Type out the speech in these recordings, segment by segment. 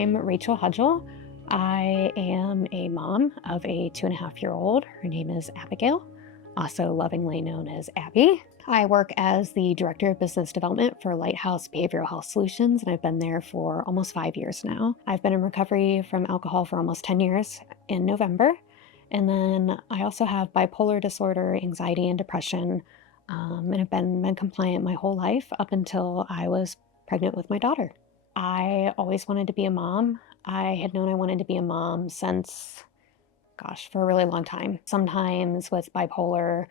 I'm Rachel Hudgel. I am a mom of a 2.5-year-old. Her name is Abigail, also lovingly known as Abby. I work as the Director of Business Development for Lighthouse Behavioral Health Solutions, and I've been there for almost 5 years now. I've been in recovery from alcohol for almost 10 years in November. And then I also have bipolar disorder, anxiety, and depression, and I've been med compliant my whole life up until I was pregnant with my daughter. I always wanted to be a mom. I had known I wanted to be a mom since, for a really long time. Sometimes with bipolar,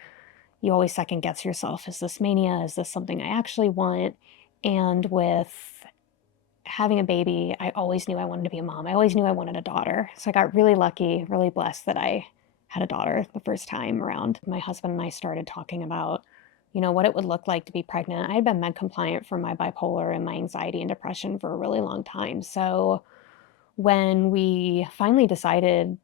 you always second guess yourself. Is this mania? Is this something I actually want? And with having a baby, I always knew I wanted to be a mom. I always knew I wanted a daughter. So I got really lucky, really blessed that I had a daughter the first time around. My husband and I started talking about, what it would look like to be pregnant. I had been med compliant for my bipolar and my anxiety and depression for a really long time. So when we finally decided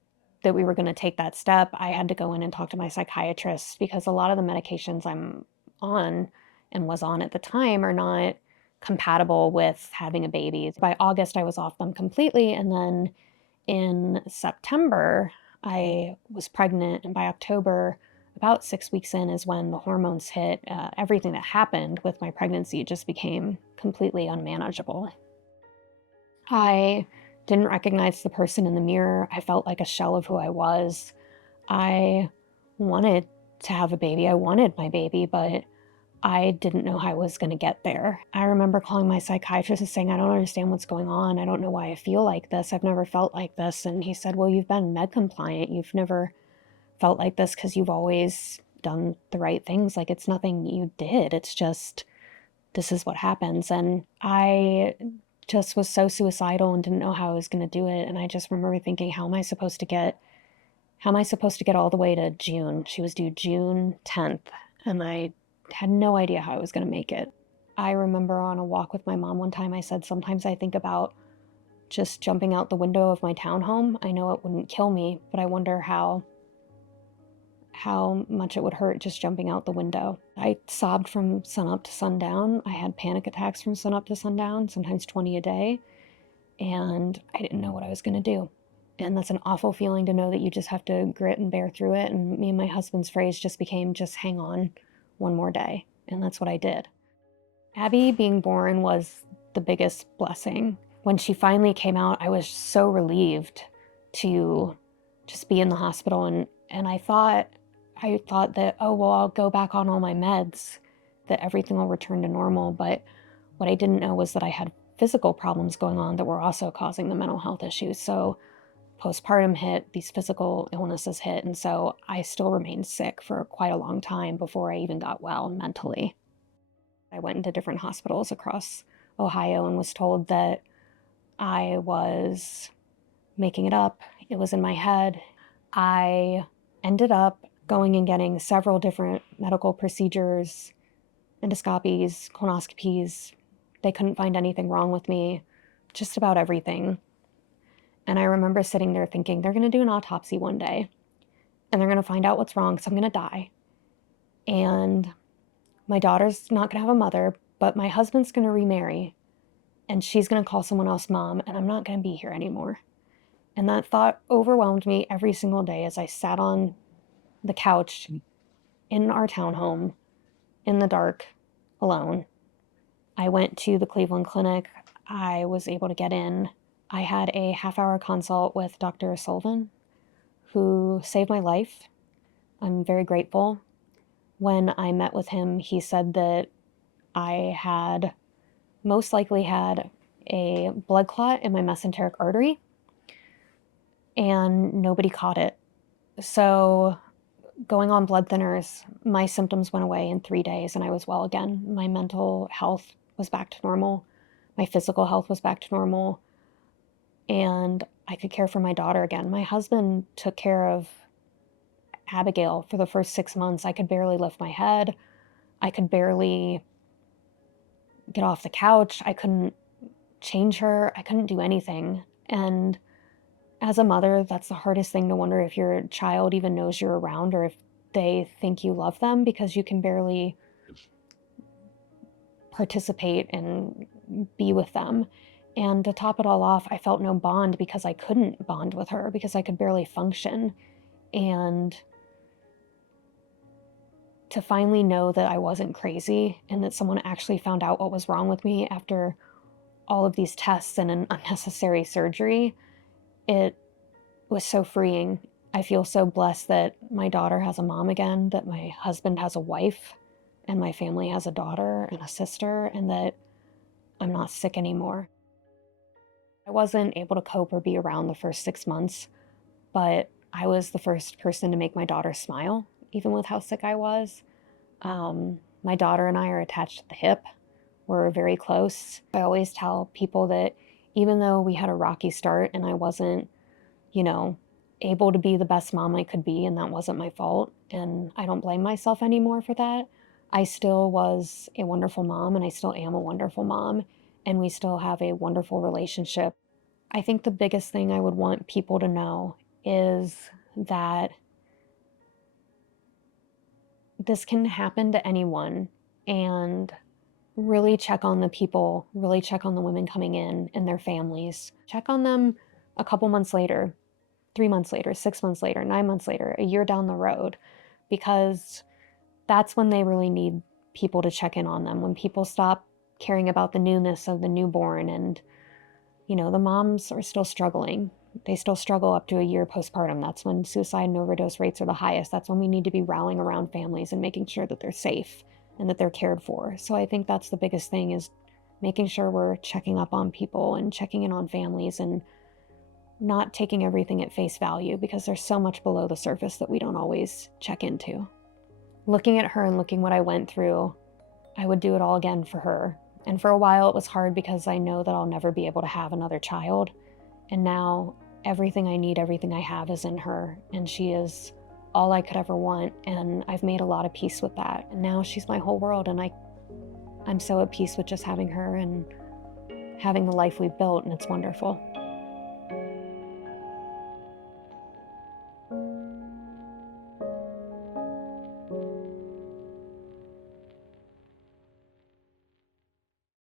that we were going to take that step, I had to go in and talk to my psychiatrist because a lot of the medications I'm on and was on at the time are not compatible with having a baby. By August, I was off them completely. And then in September, I was pregnant. And by October, about 6 weeks in, is when the hormones hit. Everything that happened with my pregnancy just became completely unmanageable. I didn't recognize the person in the mirror. I felt like a shell of who I was. I wanted to have a baby. I wanted my baby, but I didn't know how I was going to get there. I remember calling my psychiatrist and saying, I don't understand what's going on. I don't know why I feel like this. I've never felt like this. And he said, well, you've been med compliant. You've never felt like this because you've always done the right things. Like, it's nothing you did. It's just, this is what happens. And I just was so suicidal and didn't know how I was going to do it. And I just remember thinking, how am I supposed to get all the way to June? She was due June 10th. And I had no idea how I was going to make it. I remember on a walk with my mom one time, I said, sometimes I think about just jumping out the window of my townhome. I know it wouldn't kill me, but I wonder how much it would hurt just jumping out the window. I sobbed from sunup to sundown. I had panic attacks from sunup to sundown, sometimes 20 a day, and I didn't know what I was going to do. And that's an awful feeling to know that you just have to grit and bear through it. And me and my husband's phrase just became, just hang on one more day. And that's what I did. Abby being born was the biggest blessing. When she finally came out, I was so relieved to just be in the hospital. And I thought that, oh, well, I'll go back on all my meds, that everything will return to normal. But what I didn't know was that I had physical problems going on that were also causing the mental health issues. So postpartum hit, these physical illnesses hit, and so I still remained sick for quite a long time before I even got well mentally. I went into different hospitals across Ohio and was told that I was making it up. It was in my head. I ended up going and getting several different medical procedures, endoscopies, colonoscopies. They couldn't find anything wrong with me, just about everything. And I remember sitting there thinking, they're going to do an autopsy one day, and they're going to find out what's wrong, so I'm going to die. And my daughter's not going to have a mother, but my husband's going to remarry, and she's going to call someone else mom, and I'm not going to be here anymore. And that thought overwhelmed me every single day as I sat on the couch in our townhome in the dark, alone. I went to the Cleveland Clinic. I was able to get in. I had a half-hour consult with Dr. Sullivan, who saved my life. I'm very grateful. When I met with him, he said that I had most likely had a blood clot in my mesenteric artery, and nobody caught it. So going on blood thinners, my symptoms went away in 3 days, and I was well again. My mental health was back to normal. My physical health was back to normal. And I could care for my daughter again. My husband took care of Abigail for the first 6 months. I could barely lift my head. I could barely get off the couch. I couldn't change her. I couldn't do anything. And as a mother, that's the hardest thing, to wonder if your child even knows you're around or if they think you love them, because you can barely participate and be with them. And to top it all off, I felt no bond because I couldn't bond with her because I could barely function. And to finally know that I wasn't crazy and that someone actually found out what was wrong with me after all of these tests and an unnecessary surgery, it was so freeing. I feel so blessed that my daughter has a mom again, that my husband has a wife, and my family has a daughter and a sister, and that I'm not sick anymore. I wasn't able to cope or be around the first 6 months, but I was the first person to make my daughter smile, even with how sick I was. My daughter and I are attached at the hip. We're very close. I always tell people that even though we had a rocky start and I wasn't, you know, able to be the best mom I could be, and that wasn't my fault, and I don't blame myself anymore for that, I still was a wonderful mom and I still am a wonderful mom, and we still have a wonderful relationship. I think the biggest thing I would want people to know is that this can happen to anyone, and really check on the people, really check on the women coming in and their families. Check on them a couple months later, 3 months later, 6 months later, 9 months later, a year down the road, because that's when they really need people to check in on them. When people stop caring about the newness of the newborn and, the moms are still struggling. They still struggle up to a year postpartum. That's when suicide and overdose rates are the highest. That's when we need to be rallying around families and making sure that they're safe and that they're cared for. So I think that's the biggest thing, is making sure we're checking up on people and checking in on families and not taking everything at face value, because there's so much below the surface that we don't always check into. Looking at her and looking what I went through, I would do it all again for her. And for a while it was hard because I know that I'll never be able to have another child. And now everything I need, everything I have is in her. And she is all I could ever want. And I've made a lot of peace with that. And now she's my whole world. And I'm so at peace with just having her and having the life we've built. And it's wonderful.